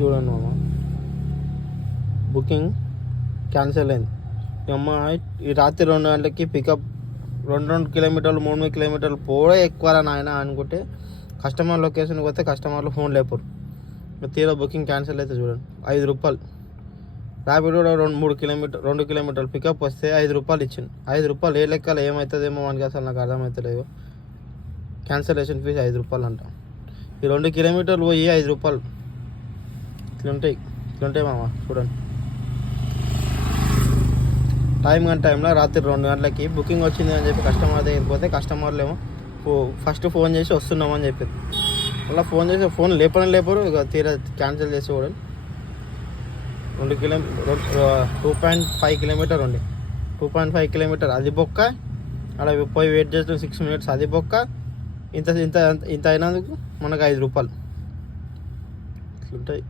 చూడండి మామ, booking cancel అయింది. అమ్మ ఈ రాత్రి 2 గంటలకి పికప్ 2 కిలోమీటర్లు 3 కిలోమీటర్లు పోవడే ఎక్కువ నాయన అనుకుంటే కస్టమర్ లొకేషన్కి వస్తే కస్టమర్లు ఫోన్ లేపరు. తీరా బుకింగ్ క్యాన్సిల్ అయితే చూడండి 5 రూపాయలు. ర్యాపిడ్ కూడా 2 కిలోమీటర్లు పికప్ వస్తే 5 రూపాయలు ఇచ్చింది. 5 రూపాయలు ఏ లెక్కలు ఏమవుతుందేమో మనకి అసలు నాకు అర్థమవుతలేదు. క్యాన్సలేషన్ ఫీజు 5 రూపాయలు అంట. ఈ 2 కిలోమీటర్లు పోయి 5 రూపాయలు. ఇట్లుంటాయి మామ చూడండి. టైంలో రాత్రి 2 గంటలకి బుకింగ్ వచ్చింది అని చెప్పి కస్టమర్ దగ్గరికి పోతే కస్టమర్లు ఏమో ఫస్ట్ ఫోన్ చేసి వస్తున్నామని చెప్పారు. మళ్ళీ ఫోన్ చేసి ఫోన్ లేపరు. ఇక తీరా క్యాన్సిల్ చేసి కూడా 2.5 కిలోమీటర్ ఉండి 2.5 కిలోమీటర్ అది బొక్క. అలా పోయి వెయిట్ చేసిన 6 మినిట్స్ అది బొక్క. ఇంత అయినందుకు మనకు 5 రూపాయలు. ఇట్లుంటాయి.